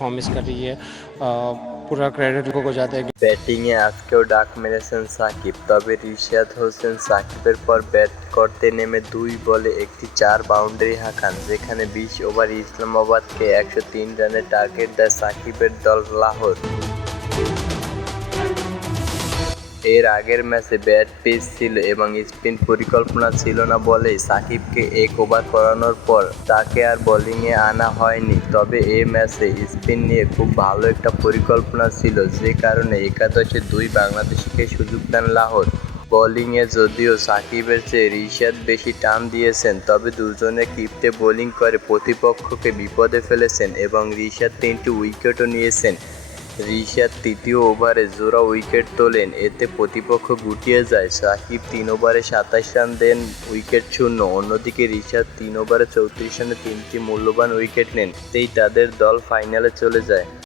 Performance कर रही है, पूरा क्रेडिट उनको को जाता है। ব্যাটিংয়ে আজকেও ডাক মেরেছেন সাকিব, তবে রিশাদ হোসেন সাকিবের পর ব্যাট করতে নেমে 2 বলে একটি 4 বাউন্ডারি হাঁকান, যেখানে 20 ওভারে ইসলামাবাদকে 103 রানের টার্গেট দেয় সাকিবের দল লাহোর। এর আগের ম্যাচে ব্যাট পিচ ছিল এবং স্পিন পরিকল্পনা ছিল না বলেই সাকিবকে 1 ওভার করানোর পর তাকে আর বোলিংয়ে আনা হয়নি। তবে এই ম্যাচে স্পিন নিয়ে খুব ভালো একটা পরিকল্পনা ছিল, যে কারণে একাদশে 2 বাংলাদেশিকে সুযোগ দেন লাহোর। বোলিংয়ে যদিও সাকিবের চেয়ে রিশাদ বেশি টান দিয়েছেন, তবে দুজনে ক্ষিপ্তে বোলিং করে প্রতিপক্ষকে বিপদে ফেলেছেন এবং রিশাদ 3টি উইকেটও নিয়েছেন। রিশাদ তৃতীয় ওভারে জোড়া উইকেট তোলেন, এতে প্রতিপক্ষ গুটিয়ে যায়। সাকিব 3 ওভারে 27 রান দেন উইকেট শূন্য। অন্যদিকে রিশাদ 3 ওভারে 34 রানে 3টি মূল্যবান উইকেট নেন, এতেই তাদের দল ফাইনালে চলে যায়।